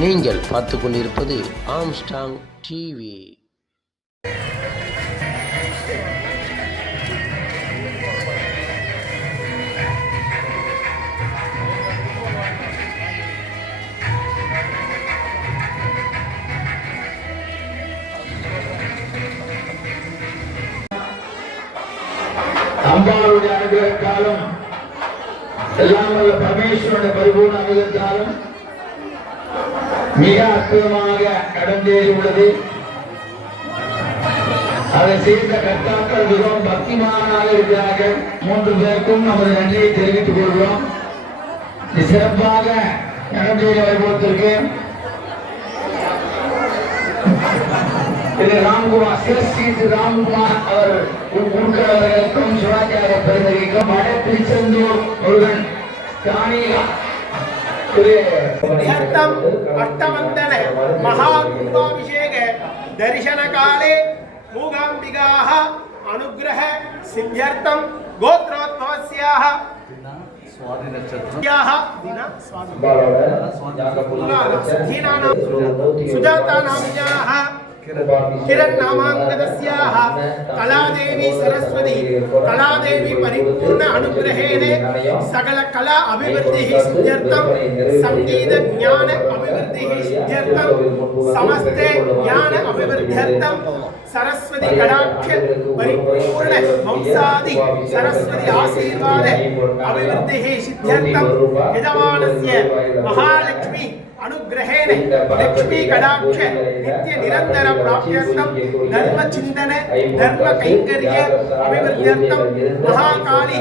நீங்கள் பார்த்து கொண்டிருப்பது ஆம்ஸ்டாங் டிவி. அம்பாளுடைய அனுகிரகத்தாலும் எல்லாம் வல்ல பரமேஸ்வரனுடைய பரிபூர்ண அனுகிரகத்தாலும் மிக அற்புதமாக நடந்தேறி உள்ளது. அதை செய்த கர்த்தாக்கள் மிகவும் பக்திமானாக இருக்கிறார்கள். 3 பேருக்கும் நமது நன்றியை தெரிவித்துக் கொள்கிறோம். சிறப்பாக நடந்தேறி வைபவத்திற்கு ராம்குமார் சிவஸ்ரீ ராம்குமார் அவர் உட்கவர்களுக்கும் சிவாச்சார பெருந்தகைக்கும் வட திருச்செந்தூர் முருகன் अष्टवंदन महाकुंभाभिषेक दर्शन काले मूगांबिकाः अनुग्रह सिद्ध्यर्थं गोत्रोद्भवस्याः सुजातानाम्याः किरण्नामाङ्गदस्याः कलादेवी सरस्वती कलादेवी परिपूर्ण अनुग्रहेण सकल कला अभिवृद्धिः सिद्ध्यर्थं संगीत ज्ञान अभिवृद्धिः सिद्ध्यर्थं समस्त ज्ञान अभिवृद्ध्यर्थं सरस्वती कटाक्ष परिपूर्ण वंशादि सरस्वती आशीर्वाद अभिवृद्धिः सिद्ध्यर्थं यजमानस्य महालक्ष्मी अनुग्रहेण लक्ष्मी कटाक्ष नित्य निरंतर प्राप्त्यर्थं धर्म चिंतन धर्म कैंकर्य अभिवृद्ध्यर्थं महाकाली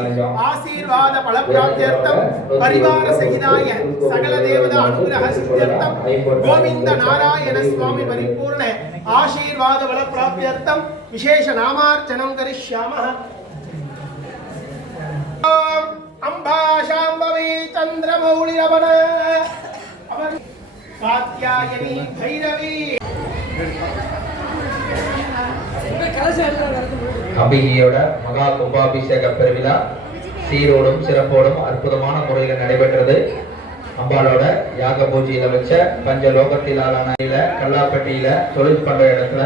आशीर्वाद फल प्राप्त्यर्थं परिवार सहिताय सकल देवता अनुग्रह सिद्ध्यर्थं गोविंद नारायण स्वामी परिपूर्ण आशीर्वाद फल प्राप्त्यर्थं विशेष नामार्चनं करिष्यामः. ओम अंबा शांभवी चंद्रमौलिरवण कात्यायनी भैरवी அம்பிகையோட மகா கும்பாபிஷேக பெருவிழா சீரோடும் சிறப்போடும் அற்புதமான முறையில் நடைபெற்றது. அம்பாளோட யாக பூஜையில வச்ச பஞ்ச லோகத்திலான கல்லாப்பட்டியில தொழில் பண்ற இடத்துல